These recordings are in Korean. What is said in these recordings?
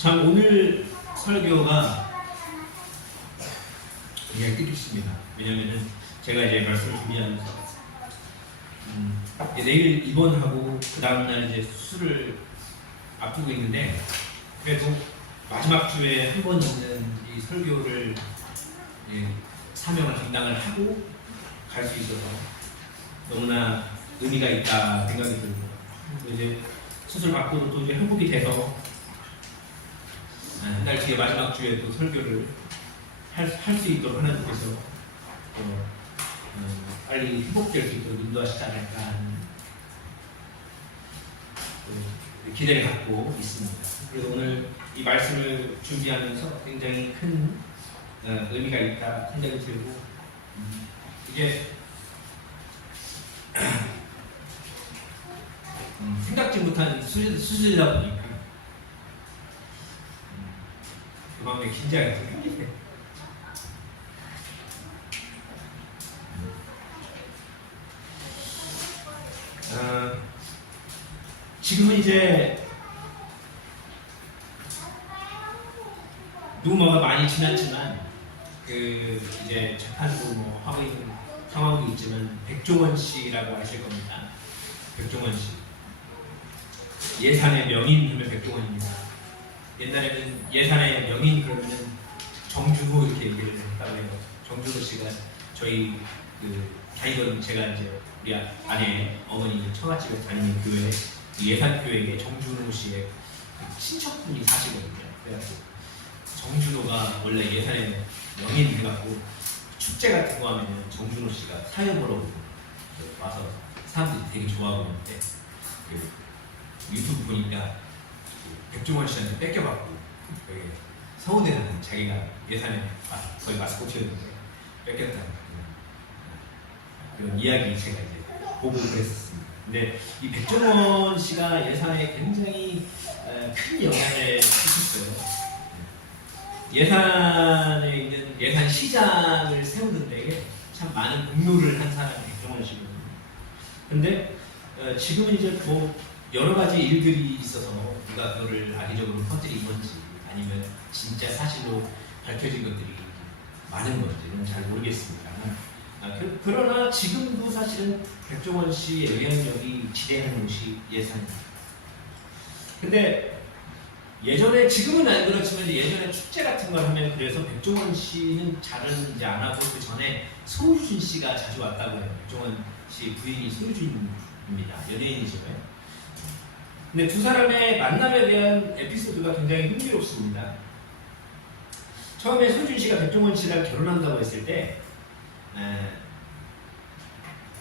참 오늘 설교가 굉장히 뜻깊습니다. 왜냐면은 제가 이제 말씀을 준비하면서 내일 입원하고 그 다음날 이제 수술을 앞두고 있는데, 그래도 마지막 주에 한 번 있는 이 설교를 사명을 감당을 하고 갈 수 있어서 너무나 의미가 있다 생각이 들고, 이제 수술 받고도 또 이제 회복이 돼서 한 달 뒤에 마지막 주에 또 설교를 할 수 있도록 하나님께서 빨리 회복될 수 있도록 인도하시지 않을까 하는 기대를 갖고 있습니다. 그래서 오늘 이 말씀을 준비하면서 굉장히 큰 의미가 있다 생각이 들고, 이게 생각지 못한 수술이다 보니까 그 마음에 긴장이 생기네. 지금은 이제 루머가 많이 지났지만 이제 재판도 뭐 하고 있는 상황도 있지만, 백종원 씨라고 아실 겁니다. 백종원 씨, 예산의 명인 하면 백종원입니다. 옛날에는 예산의 명인 그러면은 정준호 이렇게 얘기를 했다고 해요. 정준호 씨가 저희 다니던, 제가 이제 우리 아내 어머니는 처갓집에 다니는 교회, 예산교회에 정준호 씨의 친척분이 사시거든요. 그래서 정준호가 원래 예산의 명인 해갖고 축제 같은 거 하면 정준호 씨가 사회보러 와서 사람들이 되게 좋아하고 있는데, 유튜브 보니까 백종원 씨한테 뺏겨갖고 되게 서운해하는, 자기가 예산에 거의 마스코트였는데 뺏겼다는 그런 이야기 제가 이제 보고 그랬었습니다. 근데 이 백종원 씨가 예산에 굉장히 큰 영향을 끼쳤어요. 예산에 있는 예산 시장을 세우는 데에 참 많은 공로를 한 사람이 백종원 씨거든요. 근데 지금은 이제 뭐 여러 가지 일들이 있어서 누가 그거를 악의적으로 퍼뜨린 건지 아니면 진짜 사실로 밝혀진 것들이 많은 건지는 잘 모르겠습니다. 그러나 지금도 사실은 백종원 씨의 영향력이 지대한 곳이 예산입니다. 근데 예전에, 지금은 안 그렇지만 예전에 축제 같은 걸 하면, 그래서 백종원 씨는 잘은 이제 안 하고 그 전에 소유진 씨가 자주 왔다고 해요. 백종원 씨 부인이 소유진입니다. 연예인이시고요. 근데 두 사람의 만남에 대한 에피소드가 굉장히 흥미롭습니다. 처음에 소유진 씨가 백종원 씨랑 결혼한다고 했을 때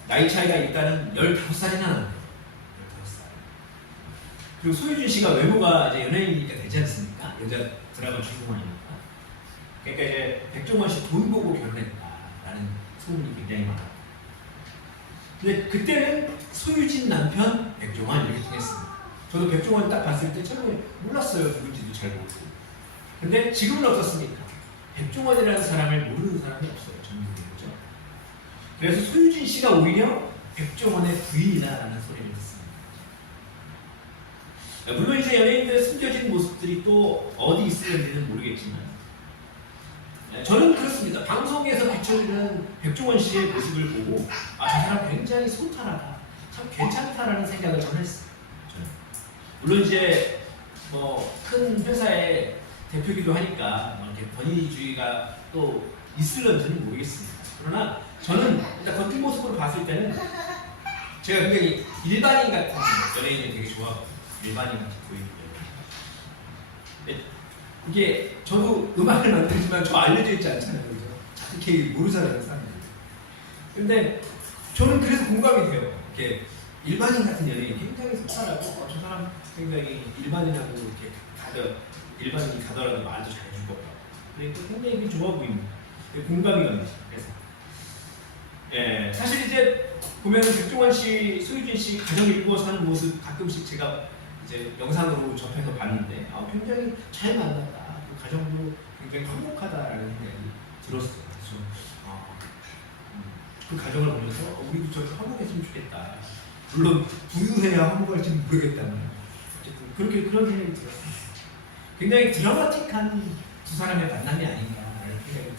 나이 차이가 일단은 15살이나 나는 거예요. 15살. 그리고 소유진 씨가 외모가 이제 연예인이니까 되지 않습니까? 여자 드라마 주인공이니까. 그러니까 이제 백종원 씨 돈 보고 결혼했다라는 소문이 굉장히 많아요. 근데 그때는 소유진 남편 백종원 이렇게 통했습니다. 저도 백종원 딱 봤을 때 처음에 몰랐어요. 누군지도 잘 모르고. 근데 지금은 어떻습니까? 백종원이라는 사람을 모르는 사람이 없어요. 전국에. 그래서 소유진 씨가 오히려 백종원의 부인이다라는 소리를 듣습니다. 물론 이제 연예인들의 숨겨진 모습들이 또 어디 있을지는 모르겠지만, 저는 그렇습니다. 방송에서 비춰지는 백종원 씨의 모습을 보고 저 사람 굉장히 소탈하다, 참 괜찮다라는 생각을 저는 했어요. 물론 이제 뭐 큰 회사의 대표기도 하니까 이렇게 권위주의가 또 있을런지는 모르겠습니다. 그러나 저는 일단 겉은 모습으로 봤을 때는 제가 굉장히 일반인 같은 연예인을 되게 좋아하거든요. 일반인 같이 보이는데, 이게 저도 음악을 만들지만 저 알려져 있지 않잖아요. 그죠? 이렇게 모르잖아요, 사람들이. 근데 저는 그래서 공감이 돼요. 이렇게 일반인 같은 연예인 굉장히 속살하고, 저 사람 굉장히 일반인하고 이렇게 일반인이 가더라도 말도 잘해줄 것 같고, 그러니까 굉장히 좋아 보입니다. 공감이 갑니다. 그래서 사실 이제 보면 백종원 씨, 소유진 씨 가정 일구어 사는 모습 가끔씩 제가 이제 영상으로 접해서 봤는데 굉장히 잘 만났다, 그 가정도 굉장히 화목하다라는 생각이 들었어요. 그래서 그 가정을 보면서 우리도 저렇게 화목했으면 좋겠다. 물론 부유해야 화목할지는 모르겠다만 어쨌든 그런 생각이 들었습니다. 굉장히 드라마틱한 두 사람의 만남이 아닌가라는 생각이 들어요.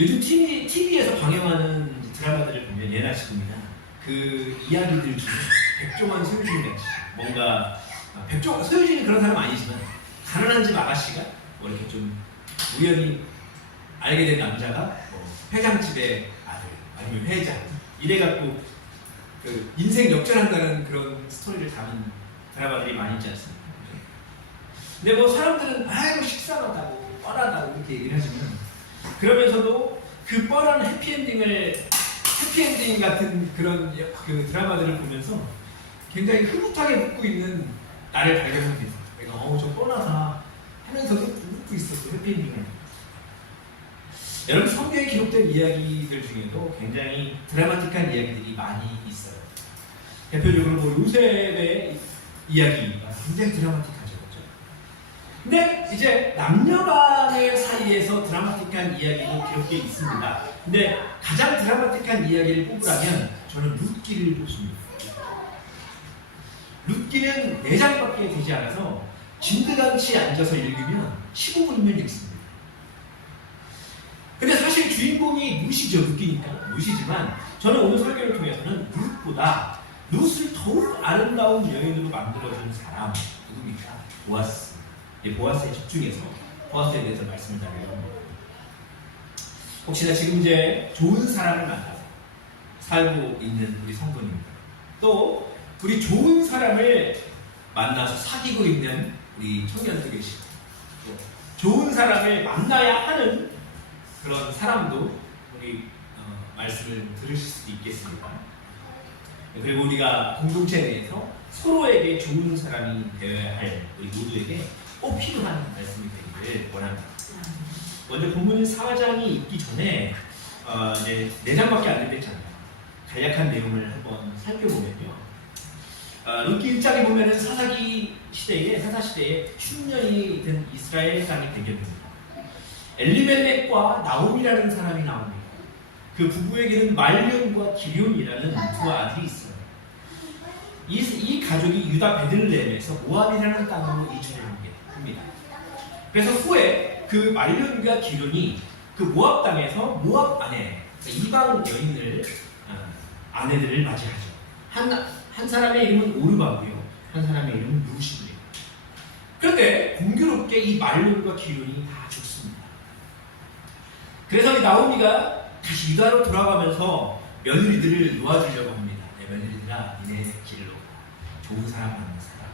요즘 TV에서 방영하는 드라마들을 보면 예나 지금이나 그 이야기들 중에 백종원, 소유진 같이 뭔가 소유진이 그런 사람 아니지만 가난한 집 아가씨가 뭐 이렇게 좀 우연히 알게 된 남자가 뭐 회장집의 아들 아니면 회장 이래갖고 그 인생 역전한다는 그런 스토리를 담은 드라마들이 많이 있지 않습니까? 근데 뭐 사람들은 아이고 식상하다고 뻔하다고 이렇게 얘기를 하지만 그러면서도 그 뻔한 해피엔딩 같은 그런 그 드라마들을 보면서 굉장히 흐뭇하게 웃고 있는 나를 발견하게 돼서 내가 저 뻔하다 하면서도 웃고 있었어 해피엔딩을. 여러분 성경에 기록된 이야기들 중에도 굉장히 드라마틱한 이야기들이 많이 있어요. 대표적으로 뭐 요셉의 이야기가 굉장히 드라마틱하죠. 그렇죠? 근데 이제 남녀간의 사이에서 드라마틱한 이야기도 기록되어 있습니다. 근데 가장 드라마틱한 이야기를 뽑으라면 저는 룻기를 뽑습니다. 룻기는 4장밖에 되지 않아서 진드같이 앉아서 읽으면 15분이면 읽습니다. 근데 사실 주인공이 룻이죠. 룻기니까 룻이지만 저는 오늘 설교를 통해서는 룻보다 룻을 더욱 아름다운 여인으로 만들어준 사람 누굽니까? 보아스. 보아스에 집중해서 보아스에 대해서 말씀을 드리려고 합니다. 혹시나 지금 이제 좋은 사람을 만나서 살고 있는 우리 성도님들, 또 우리 좋은 사람을 만나서 사귀고 있는 우리 청년도 계시고, 또 좋은 사람을 만나야 하는 그런 사람도 우리 말씀을 들으실 수도 있겠습니다. 그리고 우리가 공동체 내에서 서로에게 좋은 사람이 되어야 할 우리 모두에게 꼭 필요한 말씀이 되기를 원합니다. 먼저 본문 4장이 있기 전에 이제 4장밖에 안 됐잖아요. 간략한 내용을 한번 살펴보면요. 룻기 1장에 보면은 사사시대에 흉년이 든 이스라엘 땅이 대결됩니다. 엘리멜렉과 나옴이라는 사람이 나옵니다. 그 부부에게는 말륜과 기럝이라는 두 아들이 있어요. 이 가족이 유다 베들레헴에서 모압이라는 땅으로 이주를 합니다. 그래서 후에 그 말륜과 기럝이 그 모압 땅에서 모압 아내, 이방 여인을 아내들을 맞이하죠. 한 사람의 이름은 오르바고요, 한 사람의 이름은 룻이고요. 그런데 공교롭게 이 말륜과 기럝이 다 죽습니다. 그래서 이 나오미가 다시 유다로 돌아가면서 며느리들을 놓아주려고 합니다. 내 며느리들아, 니네 길로 좋은 사람 만나서라.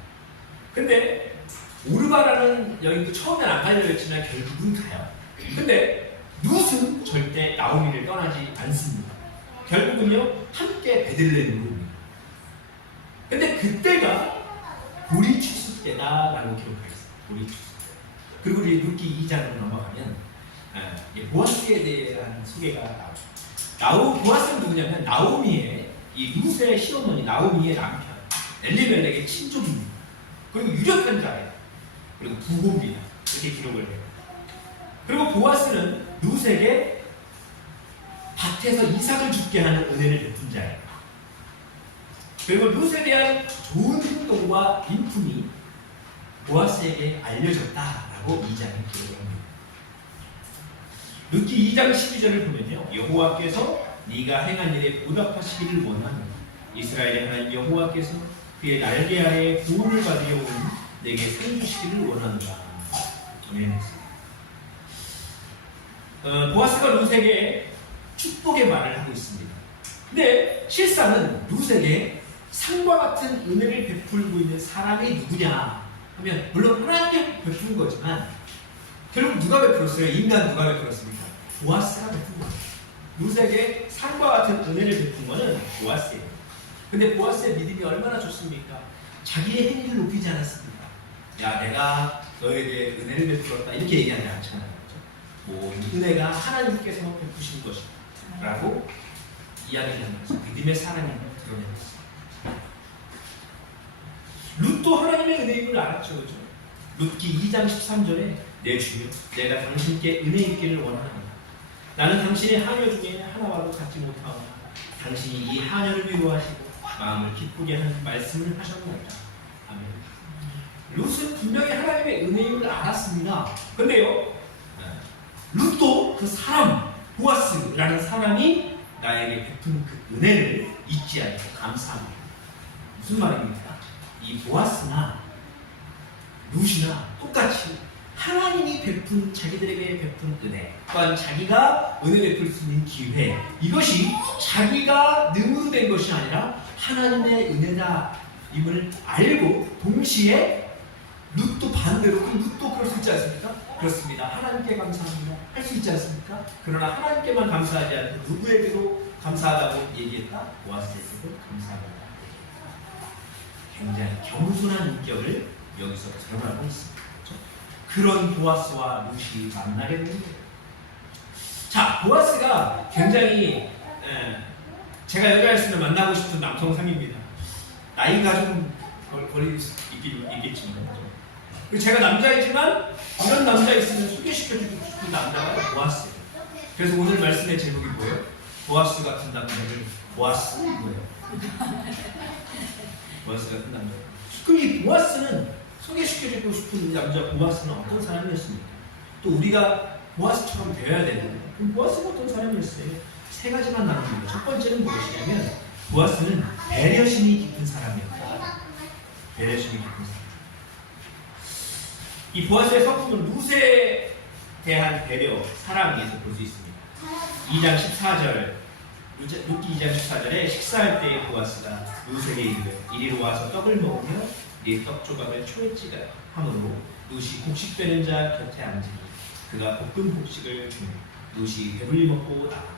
근데 오르바라는 여인도 처음엔 안 가려고 했지만 결국은 가요. 근데 룻은 절대 나오미를 떠나지 않습니다. 결국은요 함께 베들레헴으로 옵니다. 근데 그때가 보리 추수 때다라고 기록하겠습니다. 보리 추수 때. 그리고 우리 룻기 2장으로 넘어가면 보아스에 대한 소개가 나오죠. 보아스는 누구냐면 나오미의 이 룻의 시어머니 나오미의 남편 엘리멜렉의 친족입니다. 그리고 유력한 자예요. 그리고 부고입니다. 이렇게 기록을 해요. 그리고 보아스는 룻에게 밭에서 이삭을 죽게 하는 은혜를 베푼 자예요. 그리고 룻에 대한 좋은 행동과 인품이 보아스에게 알려졌다라고 2장에 기록을 합니다. 룻기 2장 12절을 보면요, 여호와께서 네가 행한 일에 보답하시기를 원하는 이스라엘의 하나님 여호와께서 그의 날개 아래에 도움을 받으려 오는 내게 상 주시기를 원하노라. 아멘. 보아스가 룻에게 축복의 말을 하고 있습니다. 근데 실상은 룻에게 상과 같은 은혜를 베풀고 있는 사람이 누구냐 하면 물론 하나님께 베푸는 거지만 결국 누가 베풀었어요? 인간 누가 베풀었습니까? 보아스가 베푼 거예요. 룻에게 상과 같은 은혜를 베푼 거는 보아스예요. 근데 보아스의 믿음이 얼마나 좋습니까? 자기의 행위를 높이지 않았습니다. 야, 내가 너에게 은혜를 베풀었다 이렇게 얘기하지 않잖아요. 뭐 은혜가 하나님께서 베푸신 것이다 라고 이야기를 하면서 믿음의 사랑임을 드러내었습니다. 룻도 하나님의 은혜임을 알았죠. 그죠? 룻기 2장 13절에 내 주여 내가 당신께 은혜 있기를 원하노라. 나는 당신의 하녀 중에 하나와도 같지 못하오나 당신이 이 하녀를 위로하시고 마음을 기쁘게 하는 말씀을 하셨나이다. 아멘. 룻은 분명히 하나님의 은혜임을 알았습니다. 근데요, 룻도 그 사람, 보아스라는 사람이 나에게 베푼 그 은혜를 잊지 않고 감사합니다. 무슨 말입니까? 이 보아스나 룻이나 똑같이 하나님이 베푼, 자기들에게 베푼 은혜, 또한 자기가 은혜 베풀 수 있는 기회, 이것이 자기가 능으로 된 것이 아니라 하나님의 은혜다 임을 알고 동시에 룻도 반대로, 그럼 룻도 그럴 수 있지 않습니까? 그렇습니다. 하나님께 감사합니다. 할 수 있지 않습니까? 그러나 하나님께만 감사하지 않고 누구에게도 감사하다고 얘기했다? 보아스에게도 감사합니다. 굉장히 겸손한 인격을 여기서 드러나고 있습니다. 그렇죠? 그런 보아스와 룻이 만나게 되는 거예요. 자, 보아스가 굉장히 제가 여자였으면 만나고 싶은 남성상입니다. 나이가 좀 거리 있겠지만, 그리고 제가 남자이지만 이런 남자 있으면 소개시켜주고 싶은 남자가 보아스예요. 그래서 오늘 말씀의 제목이 뭐예요? 보아스 같은 남자를. 보아스 뭐예요? 보아스 같은 남자. 그럼 이 보아스는, 소개시켜주고 싶은 남자 보아스는 어떤 사람이었습니까? 또 우리가 보아스처럼 되어야 되는데, 그럼 보아스는 어떤 사람이었어요? 세 가지만 나눕니다. 첫 번째는 무엇이냐면 보아스는 배려심이 깊은 사람이었다. 배려심이 깊은 사람. 이 보아스의 성품은 룻에 대한 배려, 사랑에서 볼 수 있습니다. 2장 14절, 룻기 2장 14절에 식사할 때에 보아스가 룻에게 이르되 이리로 와서 떡을 먹으며 네 떡 조각을 초에 찌가 함으로 룻이 곡식되는 자 곁에 앉으니 그가 볶은 곡식을 주니 룻이 배불리 먹고 나갔더라.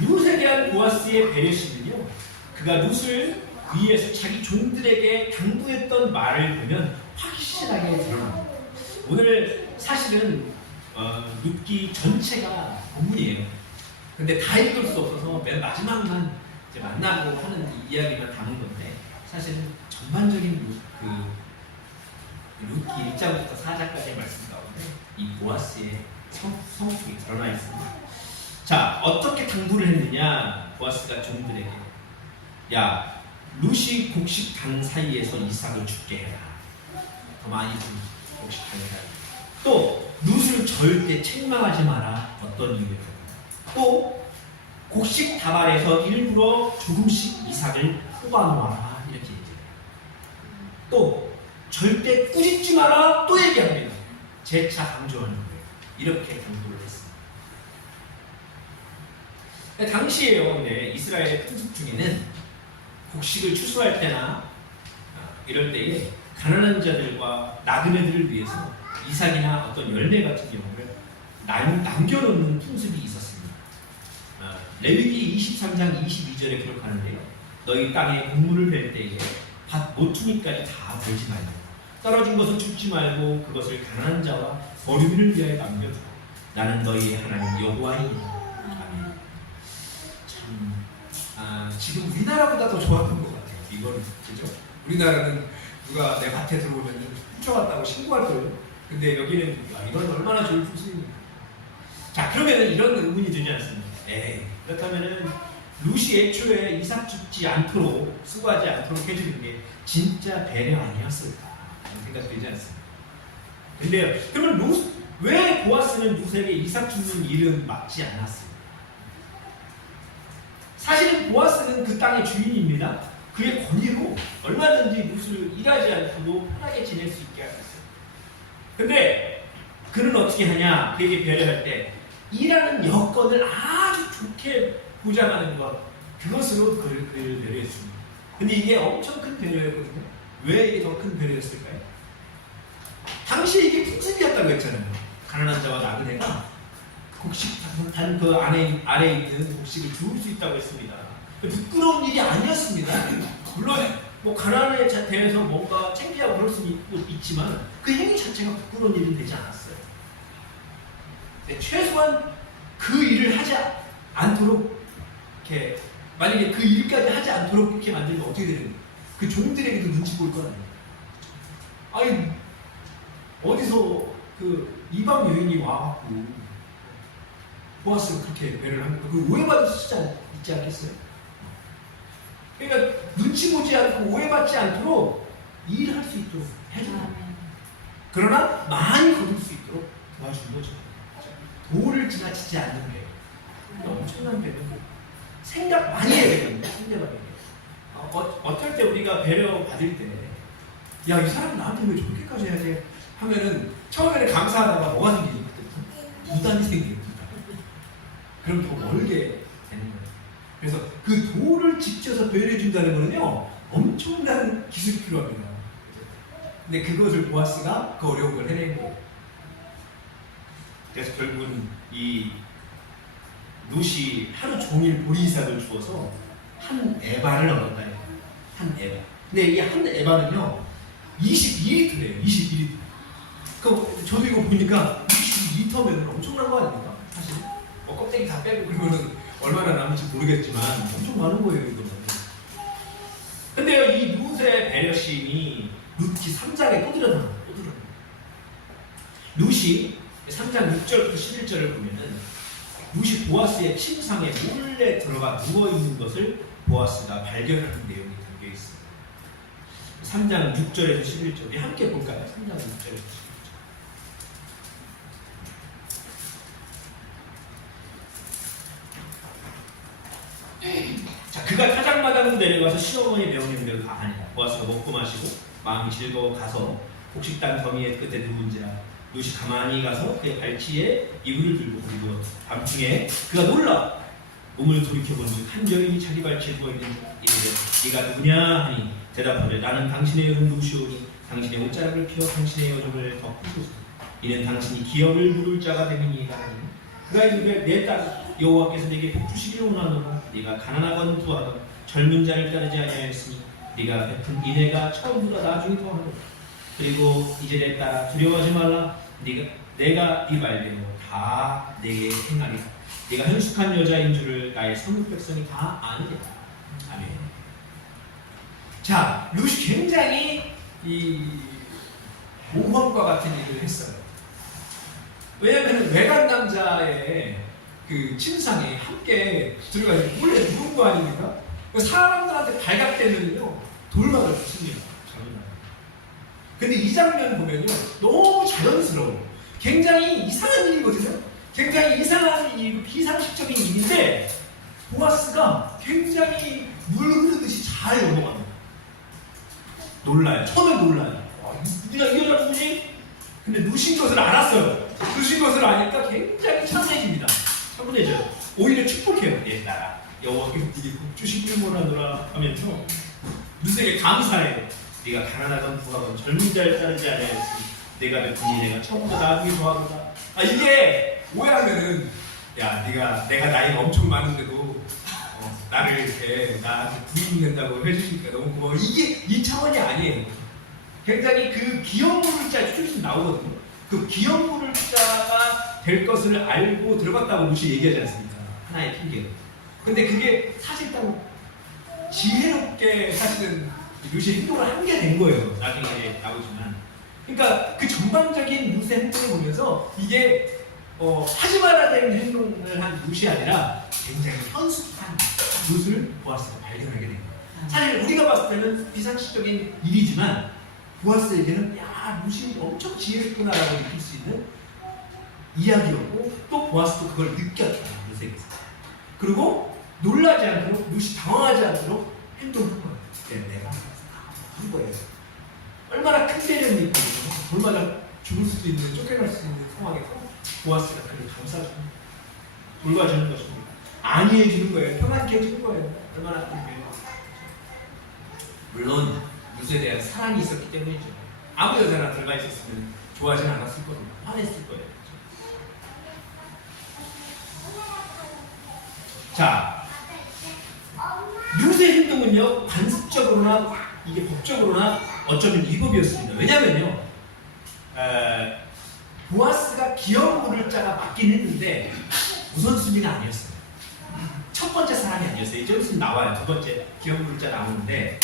룻에 대한 보아스의 배려심은요, 그가 룻을 위에서 자기 종들에게 당부했던 말을 보면 확실하게 드러납니다. 오늘 사실은 룻기 전체가 본문이에요. 근데 다 읽을 수 없어서 맨 마지막만 이제 만나고 하는 이야기만 담은 건데, 사실은 전반적인 룻기 1장부터 4장까지의 말씀 가운데 이 보아스의 성품이 드러나 있습니다. 자, 어떻게 당부를 했느냐? 보아스가 종들에게, 야, 룻이 곡식 단 사이에서 이삭을 죽게 해라. 더 많이 준 곡식 단 사이. 또 룻을 절대 책망하지 마라. 어떤 이유에서? 또 곡식 다발에서 일부러 조금씩 이삭을 뽑아놓아라. 이렇게 얘기해요. 또 절대 꾸짖지 마라. 또 얘기합니다. 재차 강조하는 거예요. 이렇게 당부를 했습니다. 당시에요, 근데 이스라엘 풍습 중에는 곡식을 추수할 때나 이럴 때에 가난한 자들과 나그네들을 위해서 이삭이나 어떤 열매 같은 경우를 남겨놓는 풍습이 있었습니다. 레위기 23장 22절에 기록하는데요. 너희 땅에 곡물을 벨 때에 밭 모퉁이까지 다 벌지 말고 떨어진 것을 줍지 말고 그것을 가난한 자와 버림을 위하여 남겨두고 나는 너희의 하나님 여호와이니라. 지금 우리나라보다 더 좋았던 것 같아요. 이거는, 그죠? 우리나라는 누가 내 밭에 들어오면 훔쳐갔다고 신고할 거예요. 근데 여기는 이건 얼마나 좋은 풍습입니까? 자, 그러면은 이런 의문이 들지 않습니까? 그렇다면은 룻이 애초에 이삭 죽지 않도록, 수고하지 않도록 해주는 게 진짜 배려 아니었을까? 라는 생각 들지 않습니까? 근데요, 그러면 왜 보아스는 룻에게 이삭 죽는 일은 막지 않았습니까? 사실은 보아스는 그 땅의 주인입니다. 그의 권위로 얼마든지 룻을 일하지 않고도 편하게 지낼 수 있게 하셨어요. 근데 그는 어떻게 하냐? 그에게 배려할 때 일하는 여건을 아주 좋게 보장하는 것, 그것으로 그를 배려했습니다. 근데 이게 엄청 큰 배려였거든요. 왜 이게 더 큰 배려였을까요? 당시에 이게 풍습이었다고 했잖아요. 가난한 자와 나그네가 곡식 단 그 아래에 있는 곡식을 주울 수 있다고 했습니다. 부끄러운 일이 아니었습니다. 물론 뭐 가난에 대해서 뭔가 창피하고 그럴 수는 있지만 그 행위 자체가 부끄러운 일은 되지 않았어요. 최소한 그 일을 하지 않도록 이렇게, 만약에 그 일까지 하지 않도록 이렇게 만들면 어떻게 되는 거예요? 그 종들에게도 눈치 볼 거 아니에요. 아니 어디서 그 이방 여인이 와갖고 보아스가 그렇게 배려를 합니까? 그 오해받을 수 있지 않겠어요? 그러니까 눈치 보지 않고 오해받지 않도록 일할 수 있도록 해준다. 그러나 많이 거둘 수 있도록 도와주는 거죠. 도를 지나치지 않는 배려. 엄청난 배려. 생각 많이 해야 되거든요. 상대방에게. 어떨 때 우리가 배려 받을 때, 야, 이 사람 나한테 왜 저렇게까지 해야지? 하면은 처음에는 감사하다가 뭐가 생기지? 부담이 생깁니다. 그럼 더 멀게 되는 거예요. 그래서 그 도를 지켜서 배려해 준다는 거는요, 엄청난 기술이 필요합니다. 근데 그것을 보아스가 그 어려운 걸 해낸 거예요. 그래서 결국은 이 룻이 하루 종일 보리이삭을 주어서 한 에바를 얻었다. 한 에바. 근데 이 한 에바는요 22리터래요. 22리터. 그 저도 이거 보니까 22리터면 엄청난 거 아닙니까? 사실 껍데기 다 빼고 그러면은 얼마나 남을지 모르겠지만 엄청 많은 거예요, 이거는. 근데요, 이 룻의 배려심이 룻기 3장에 또 드러나요. 룻이 3장 6절부터 11절을 보면은 룻이 보아스의 침상에 몰래 들어가 누워있는 것을 보아스가 발견하는 내용이 담겨 있어요. 3장 6절에서 11절 우리 함께 볼까요? 3장 6절에서 11절. 자, 그가 타작마당으로 내려가서 시어머니의 명령대로 다 하니라. 보아스가 먹고 마시고 마음이 즐거워 가서 곡식단 더미의 끝에 누운지라. 룻이 가만히 가서 그의 발치에 이불을 들고 그리고 밤중에 그가 놀라 몸을 돌이켜본즉 한 여인이 자기 발치에 누워있는 이르되 네가 누구냐 하니 대답하되 나는 당신의 여종 룻이오니 당신의 옷자락을 피워 당신의 여종을 덮으소서. 이는 당신이 기업을 물을 자가 됨이니이다 하니 그가 이르되 내 딸 여호와께서 내게 복 주시기를 원하노라. 네가 가난하건 부하건 젊은 자를 따르지 아니하였으니 네가 베푼 이내가 처음보다 나중에 더하노라. 그리고 이제 내 딸아 두려워하지 말라. 내가 네 말대로 다 내게 행하리라. 네가 현숙한 여자인 줄을 나의 성읍 백성이 다 아느니라. 아멘. 자, 룻이 굉장히 이 모험과 같은 일을 했어요. 왜냐하면 외간 남자의 그 침상에 함께 들어가서 몰래 누운 거 아닙니까? 사람들한테 발각되면요 돌막을 붙습니다. 근데 이 장면 보면요 너무 자연스러워. 굉장히 이상한 일이거든요. 굉장히 이상한 일이고 비상식적인 일인데 보아스가 굉장히 물 흐르듯이 잘 넘어갑니다. 놀라요. 처음에 놀라요. 누구냐 이 여자 누구지? 근데 누신 것을 알았어요. 누신 것을 아니까 굉장히 차분해집니다. 차분해져요. 오히려 축복해요. 예, 나라 여호와께서 네게 복 주시기를 원하노라 하면서 룻에게 감사해요. 네가 가난하던 부하건 젊은 자를 따르지 아니하였으니 내가 베푼 이내가 처음부터 나중에 더하노라. 이게 오해하면은 야 내가 나이가 엄청 많은데도 나를 이렇게 나한테 부인된다고 해주시니까 너무 고마워. 이게 이 차원이 아니에요. 굉장히 그 기업물자 좀 있으면 나오거든요. 그 기업물자가 될 것을 알고 들어갔다고 룻이 얘기하지 않습니까? 하나의 핑계로. 근데 그게 사실상 지혜롭게 사실은 룻이 행동을 한 게 된 거예요. 나중에 나오지만. 그러니까 그 전반적인 룻의 행동을 보면서 이게 하지 말아야 되는 행동을 한 룻이 아니라 굉장히 현숙한 룻을 보아스가 발견하게 된 거예요. 사실 우리가 봤을 때는 비상식적인 일이지만 보아스에게는 야 룻이 엄청 지혜롭구나라고 느낄 수 있는 이야기였고 또 보아스도 그걸 느꼈다. 룻에게서. 그리고 놀라지 않도록 룻이 당황하지 않도록 행동한 거예요. 내가 한 거예요. 얼마나 큰 배려는 있고 돌마다 죽을 수도 있는 쫓겨날 수 있는 상황에서 보아스가 그를 감싸주는 돌봐주는 것입니다. 안위해 주는 거예요. 편안케 해주는 거예요. 얼마나 큰 배려. 물론 룻에 대한 사랑이 있었기 때문이죠. 아무 여자나 들어가 있었으면 좋아하진 않았을 겁니다. 화냈을 거예요. 자, 룻의 행동은요 관습적으로나 이게 법적으로나 어쩌면 위법이었습니다. 왜냐면요 보아스가 기업 물을 자가 맞긴 했는데 우선순위가 아니었어요. 첫 번째 사람이 아니었어요. 이제 무슨 나와요. 두 번째 기업 물을 자 나오는데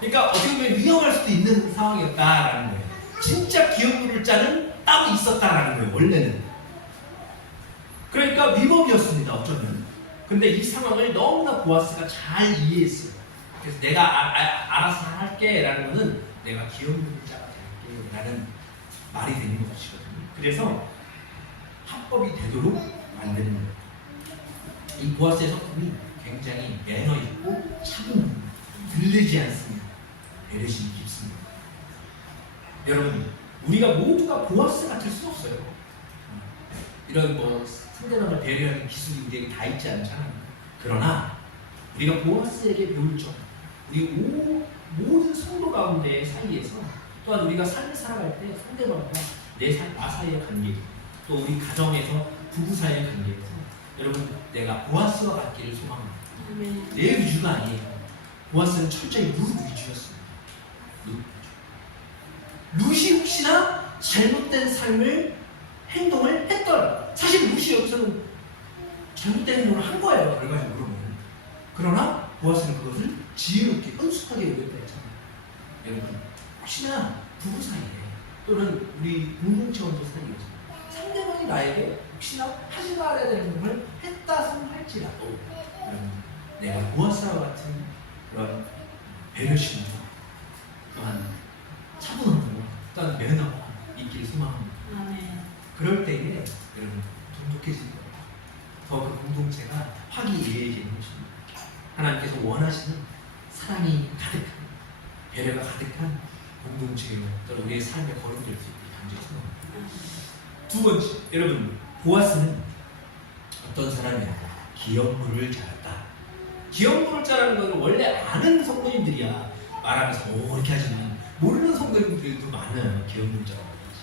그러니까 어떻게 보면 위험할 수도 있는 상황이었다라는 거예요. 진짜 기업 물을 자는 따로 있었다라는 거예요. 원래는. 그러니까 위법이었습니다. 어쩌면. 근데 이 상황을 너무나 보아스가 잘 이해했어요. 그래서 내가 알아서 할게라는 거는 내가 기업무자가 될게라는 말이 되는 것이거든요. 그래서 합법이 되도록 만드는 거예요. 이 보아스의 성품이 굉장히 매너 있고 차분, 들리지 않습니다. 배려심이 깊습니다. 여러분, 우리가 모두가 보아스 같을 수 없어요. 이런 뭐 상대방을 배려하는 기술이 우리에게 다 있지 않잖아요. 그러나 우리가 보아스에게 배울 점, 우리 모든 성도 가운데 사이에서 또한 우리가 삶을 살아갈 때 상대방과 나 사이의 관계, 또 우리 가정에서 부부 사이의 관계에서 여러분 내가 보아스와 같기를 소망합니다. 내 위주가 아니에요. 보아스는 철저히 룻 위주였습니다. 룻이 혹시나 잘못된 삶을 행동을 했더라. 사실 룻이 여기서는 잘못된 행동을 한 거예요. 결과적으로는. 그러나 보아스는 그것을 지혜롭게 은숙하게 여겼다 했잖아요. 여러분 혹시나 부부 사이에 또는 우리 공동체원들 사이에서 상대방이 나에게 혹시나 하지 말아야 되는 행동을 했다 할지라도 내가 보아스와 같은 그런 배려심과 또한 차분함과 또한 매너가 있기를 소망합니다. 그럴 때에 여러분 돈독해질 거예요. 더 그 공동체가 화기애애해지는 것입니다. 하나님께서 원하시는 사랑이 가득한 배려가 가득한 공동체로 또는 우리의 삶에 거론될 수 있게 간절히 소망합니다. 두 번째, 여러분 보아스는 어떤 사람이냐? 기업물을 잘했다. 기업물을 짜라는 것은 원래 아는 성도님들이야 말하면서 이렇게 하지만 모르는 성도님들도 많아요. 기업물을 짜라는 것이.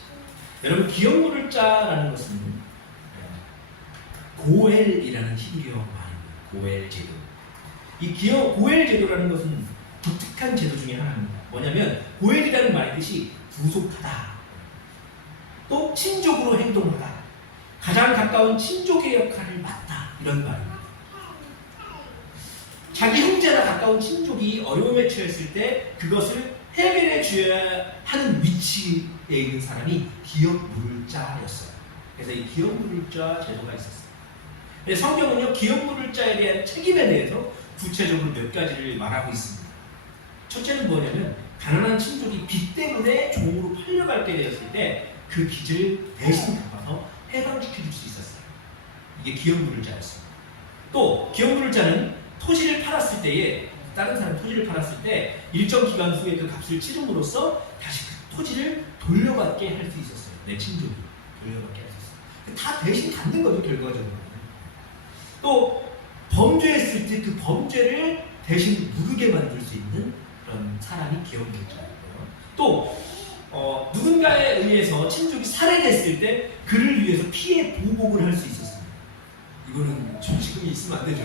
여러분 기업물을 짜라는 것은 고엘이라는 히브리어 말입니다. 고엘 제도. 이 고엘 제도라는 것은 독특한 제도 중에 하나입니다. 뭐냐면 고엘이라는 말의 뜻이 구속하다. 또 친족으로 행동하다. 가장 가까운 친족의 역할을 맡다. 이런 말입니다. 자기 형제나 가까운 친족이 어려움에 처했을 때 그것을 해결해 줘야 하는 위치에 있는 사람이 기업물자였어요. 그래서 이 기업물자 제도가 있었어요. 성경은요 기업물자에 대한 책임에 대해서 구체적으로 몇 가지를 말하고 있습니다. 첫째는 뭐냐면 가난한 친족이 빚 때문에 종으로 팔려갈 때 되었을 때 그 빚을 대신 갚아서 해방시켜 줄 수 있었어요. 이게 기업물자였어요. 또 기업물자는 토지를 팔았을 때에 다른 사람 토지를 팔았을 때 일정 기간 후에 그 값을 치름으로써 다시 그 토지를 돌려받게 할 수 있었어요. 내 친족이 돌려받게 할 수 있었어요. 다 대신 갚는 거죠 결과적으로. 또 범죄했을 때 그 범죄를 대신 누르게 만들 수 있는 그런 사람이 기업물자였고요. 또 누군가에 의해서 친족이 살해됐을 때 그를 위해서 피해 보복을 할 수 있었습니다. 이거는 지금이 있으면 안 되죠.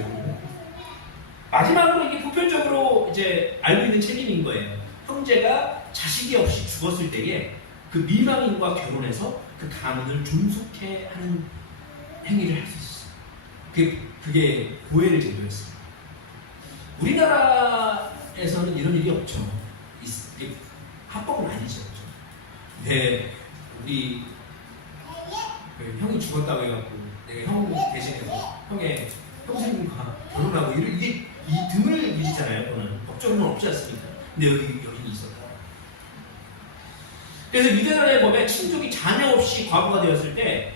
마지막으로 이게 보편적으로 이제 알고 있는 책임인 거예요. 형제가 자식이 없이 죽었을 때에 그 미망인과 결혼해서 그 가문을 존속해 하는 행위를 할 수 있었어요. 그게 고엘 제도였습니다. 우리나라에서는 이런 일이 없죠. 이게 합법은 아니죠. 네, 우리 형이 죽었다고 해갖고 내가 형 대신해서 형의 형수님과 결혼하고 이게 이 드물 일이잖아요. 그거는 법적으로는 없지 않습니까? 근데 여기 있었다. 그래서 유대인의 법에 친족이 자녀 없이 과부가 되었을 때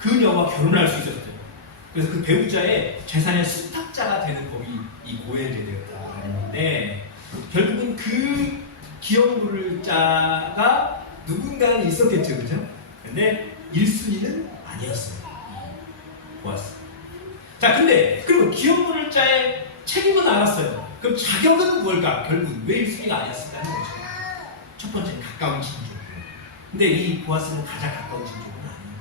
그녀와 결혼할 수 있었대요. 그래서 그 배우자의 재산의 수탁자가 되는 법이 이 고엘 제도였다는 건데 결국은 그 기업물자가 누군가는 있었겠죠, 그죠? 근데 1순위는 아니었어요. 보았어요. 자, 근데 그리고 기업물자의 책임은 알았어요. 그럼 자격은 뭘까? 결국 왜 1순위가 아니었을까 하는 거죠. 첫 번째는 가까운 친족. 근데 이 보아스는 가장 가까운 친족은 아니에요.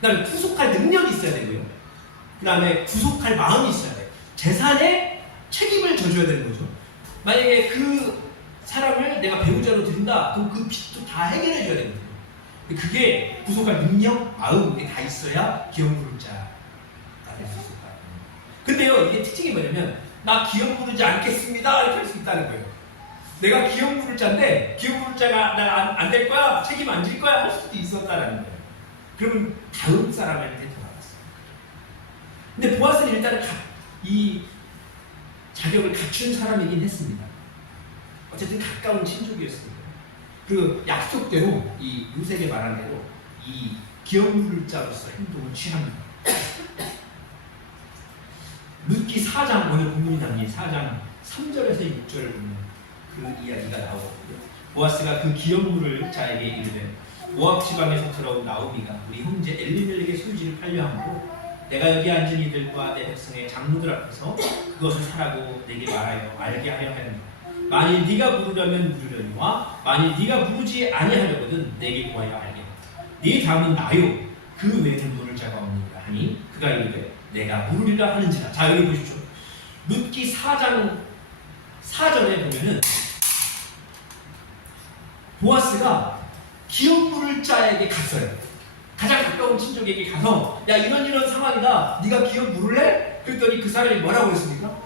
그 다음에 구속할 능력이 있어야 되고요. 그 다음에 구속할 마음이 있어야 돼요. 재산에 책임을 져줘야 되는 거죠. 만약에 그 사람을 내가 배우자로 든다, 그럼 그 빚도 다 해결해줘야 되는 거예요. 그게 구속할 능력, 마음, 이게 다 있어야 기업물자가 될 수 있을 것 같아요. 근데요, 이게 특징이 뭐냐면, 나 기업물자 않겠습니다. 이렇게 할 수 있다는 거예요. 내가 기업물자인데, 기업물자가 나 안 될 거야, 책임 안 질 거야 할 수도 있었다는 거예요. 그러면 다음 사람한테 돌아갔어요. 근데 보아스는 일단은 자격을 갖춘 사람이긴 했습니다. 어쨌든 가까운 친족이었습니다. 그 약속대로 이 요셉에 말한 대로 이 기업물자로서 행동을 취합니다. 룻기 4장, 오늘 본문이 담긴 4장 3절에서 6절을 보면 그 이야기가 나오거든요. 보아스가 그 기업물을 자에게 이르되 모압 지방에서 들어온 나오미가 우리 형제 엘리멜렉의 소유지를 팔려함으로 내가 여기 앉은 이들과 내 백성의 장로들 앞에서 그것을 사라고 내게 말하여 알게 하려 하였노라. 만일 네가 물으려면 물으려니와 만일 네가 물으지 아니하려거든 내게 구하여 알게 하라. 네 다음은 나요. 그 외에는 물을 자가 없느니라 하니 그가 이르되 내가 물으리라 하는지라. 자, 여기 보십시오. 룻기 4장 4절에 보면은 보아스가 기업 물을 자에게 갔어요. 가장 가까운 친족에게 가서 야, 이런 상황이다. 네가 기업 물을래? 그랬더니 그 사람이 뭐라고 했습니까?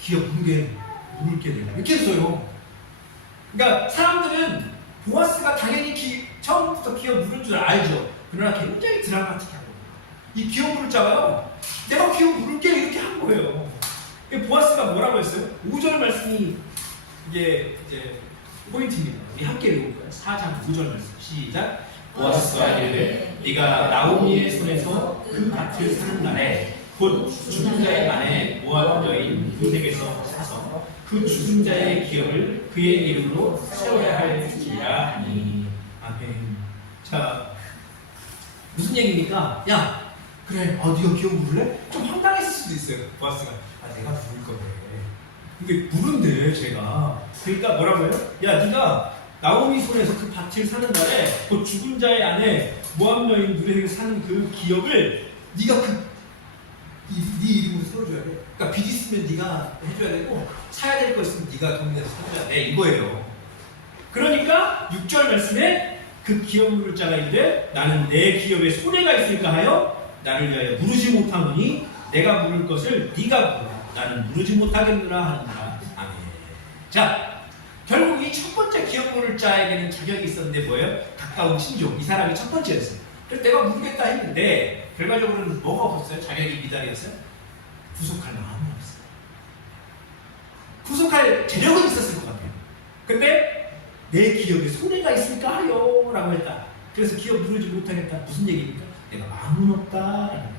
기업 물게 내가 이렇게 했어요. 그러니까 사람들은 보아스가 당연히 처음부터 기업 물을 줄 알죠. 그러나 굉장히 드라마틱한 거예요. 이 기업 물을 자가요, 내가 기업 물을게 이렇게 한 거예요. 보아스가 뭐라고 했어요? 5절 말씀이 이제 포인트입니다. 우리 함께 읽어볼까요? 4장 5절 말씀 시작. 보아스가 이르되 네가 나오미의 손에서 그 밭을 사는 날에 곧 죽은 자의 아내 모압 여인 룻에게서 사서 그 죽은 자의 기업을 그의 이름으로 세워야 할지라 하니. 아멘. 자, 무슨 얘기입니까? 야, 그래, 네가 기업 물을래? 좀 황당했을 수도 있어요. 보아스가 내가 부를 거래. 근데 물은데 제가. 그러니까 뭐라고 해요? 야, 네가 나오미 손에서 그 밭을 사는 날에 그 죽은 자의 아내 모압 여인 룻에게 사는 그 기업을 네가 네 이름으로 세워줘야 돼. 그러니까 빚 있으면 네가 해줘야 되고 사야 될 거 있으면 네가 돈 내서 사줘야 돼. 이거예요. 그러니까 6절 말씀에 그 기업 물을 자가 이르되 나는 내 기업에 손해가 있을까 하여 나를 위하여 물으지 못하노니 내가 물을 것을 네가 물어 나는 물으지 못하겠느라 하는구나. 아멘. 자, 결국 이 첫 번째 기업 물을 자에게는 자격이 있었는데 뭐예요? 가까운 친족. 이 사람이 첫 번째였어요. 그래서 내가 물겠다 했는데 결과적으로는 뭐가 없었어요? 자격이 미달이었어요? 구속할 마음이 없어요. 구속할 재력은 있었을 것 같아요. 근데 내 기업에 손해가 있을까 하여 라고 했다. 그래서 기업 누르지 못하겠다. 무슨 얘기입니까? 내가 마음은 없다.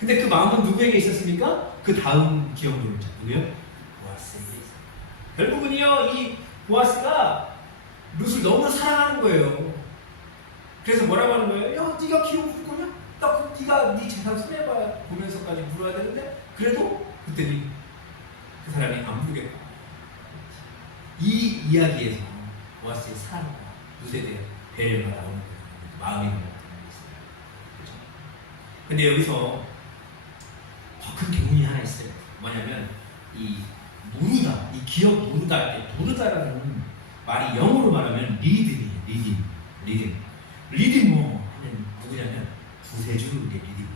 근데 그 마음은 누구에게 있었습니까? 그 다음 기업 누를 자. 누구요? 보아스에게 있어요. 결국은요, 이 보아스가 룻을 너무 사랑하는 거예요. 그래서 뭐라고 하는 거예요? 야, 네가 기업 누를 거냐? 네가 네 재산 손해봐 보면서까지 물어야 되는데 그래도 그때는 그 사람이 안 부르겠다. 이 이야기에서 보아스의 사랑과 룻에 대한 배려가 나오는 거예요. 마음이 나오는 거예요. 그렇죠? 근데 여기서 더 큰 교훈이 하나 있어요. 뭐냐면 이 무르다, 이 기업 무르다 할 때 무르다라는 말이 영어로 말하면 리듬이에요. 리듬 뭐 하는 누구냐면 구세주의 리듬.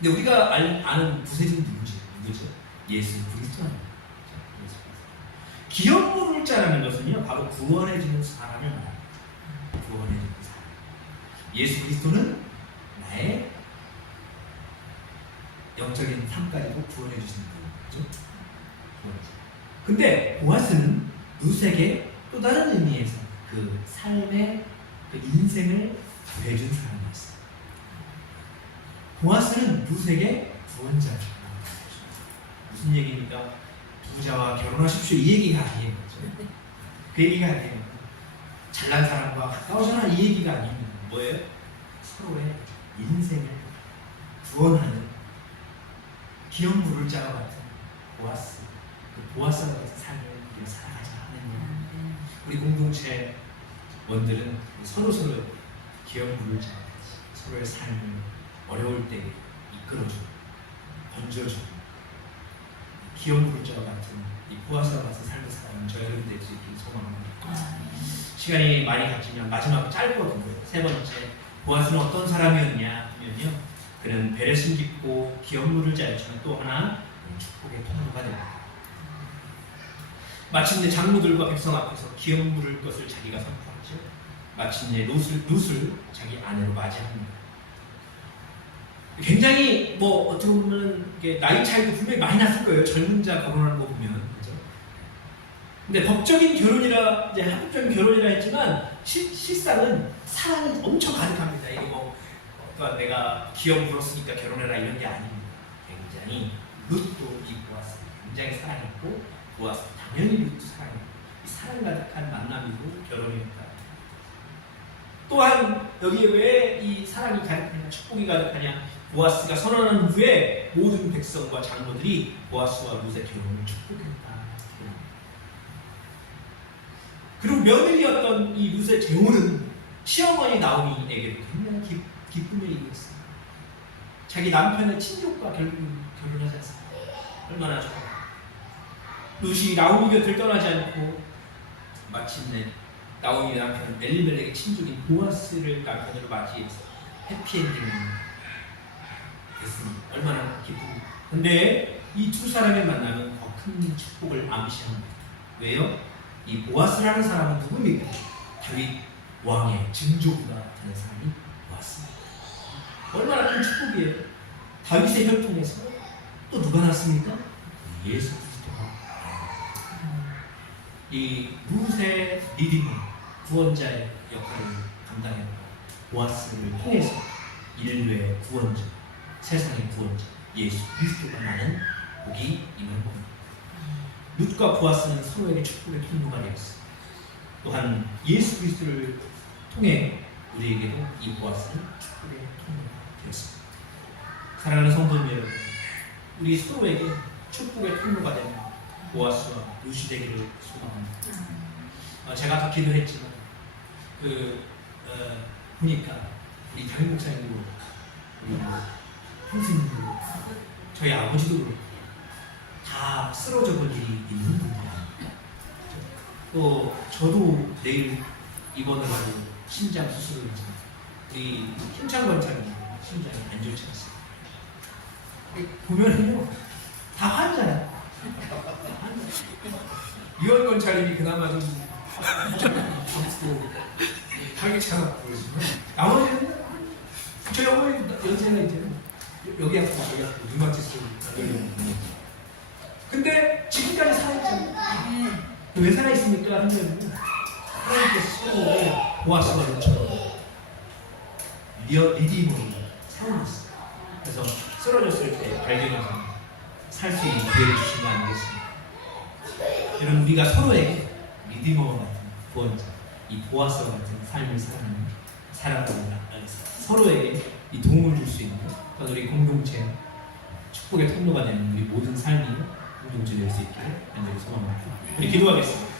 근데 우리가 아는 구세주는 누구죠? 예수 그리스도입니다. 기업 물을 자라는 것은요, 바로 구원해주는 사람을 말합니다. 구원해주는 사람. 예수 그리스도는 나의 영적인 삶까지도 구원해주시는 분이죠. 근데 보아스는 룻에게 또 다른 의미에서 그 삶의 그 인생을 구해준 사람이었어요. 보아스는 룻에게 구원자입니다. 무슨 얘기입니까? 부자와 결혼하십시오 이 얘기가 아니에요. 그 얘기가 아니에요. 잘난 사람과 가까워져라 이 얘기가 아닙니다. 뭐예요? 서로의 인생을 구원하는 기업 물을 자와 같은 보아스, 그 보아스와 같은 삶을 우리가 살아가자 하는 거예요. 우리 공동체 원들은 서로 기업 물을 자 서로의 삶을 어려울 때 이끌어주고 건져주고 기업 물을 자와 같은 이 보아스와 같은 삶을 살아가는 저 여러분 되지 소망합니다. 시간이 많이 갔지만 마지막 짧거든요. 세 번째, 보아스는 어떤 사람이었냐 하면요, 그는 배려심 깊고 기업 물을 자였지만 또 하나 축복의 통로가 됩니다. 마침내 장로들과 백성 앞에서 기업 물을 것을 자기가 선포하죠. 마침내 룻을 자기 아내로 맞이합니다. 굉장히 뭐 어떻게 보면 이게 나이 차이도 분명히 많이 났을 거예요. 젊은 자 결혼하는 거 보면. 그죠? 근데 법적인 결혼이라 이제 합법적인 결혼이라 했지만 실상은 사랑이 엄청 가득합니다. 이게 뭐 그러니까 내가 기업 물었으니까 결혼해라 이런 게 아닙니다. 굉장히 룻도 이 보아스 굉장히 사랑했고 보아스 당연히 룻도 사랑했고 이 사랑 가득한 만남이고 결혼이었다. 또한 여기에 왜 이 사랑이 가득하냐 축복이 가득하냐 보아스가 선언한 후에 모든 백성과 장로들이 보아스와 룻의 결혼을 축복했다. 그리고 며느리였던 이 룻의 재혼은 시어머니 나오미에게도 굉장히 기쁨의 일이었습니다. 자기 남편의 친족과 결혼하지 않습니다. 얼마나 좋아요. 룻이 나오미 곁을 떠나지 않고 마침내 나오미 남편 엘리멜렉의 친족인 보아스를 남편으로 맞이해서 해피엔딩을 됐습니다. 얼마나 기쁩니다. 근데 이 두 사람의 만남은 더 큰 축복을 암시합니다. 왜요? 이 보아스라는 사람은 누굽니까? 다윗 왕의 증조부가 되는 사람이 보아스입니다. 얼마나 큰 축복이에요. 다윗의 혈통에서 또 누가 났습니까? 예수 그리스도가. 이 룻의 리디머 구원자의 역할을 감당했고 보아스를 통해서 인류의 구원자, 세상의 구원자 예수 그리스도가 나는 복이 임한 겁니다. 룻과 보아스는 서로에게 축복의 통로가 되었습니다. 또한 예수 그리스도를 통해 우리에게도 이 보아스는 축복의 통로가 되었습니다. 사랑하는 성도님 여러분, 우리 서로에게 축복의 통로가 되는 보아스와 룻이 되기를 소망합니다. 제가 아까 기도했지만 보니까 우리 담임 목사님도 우리 형수님도 저희 아버지도 그렇고 다 쓰러져 볼 일이 있는 분이야. 또 저도 내일 입원을 하고 심장 수술을 했지만 우리 힘찬 권사님 심장이 안 좋지 않습니다. 보면은요 다 환자야. 이원 권사님이 그나마 좀 젊고 활기차고 그러시면 나머지는 저희 어머니 연세가 이제 여기 아프고 저기 아프고 류마티스 근데 지금까지 살아있잖아요. 왜 살아있습니까? 하면 하나님께서 스스로 보아스와 룻처럼 리디머로 세워놨어요. 그래서 쓰러졌을 때 발견해서 살 수 있는 기회를 주신 거 아니겠습니까? 여러분 우리가 서로에게 리디머와 같은 구원자 이 보아스와 같은 삶을 살아가는 서로에게 이 도움을 줄 수 있는 어떤 우리 공동체 축복의 통로가 되는 우리 모든 삶이 공동체 될 수 있기를 간절히 소망합니다. 우리 기도하겠습니다.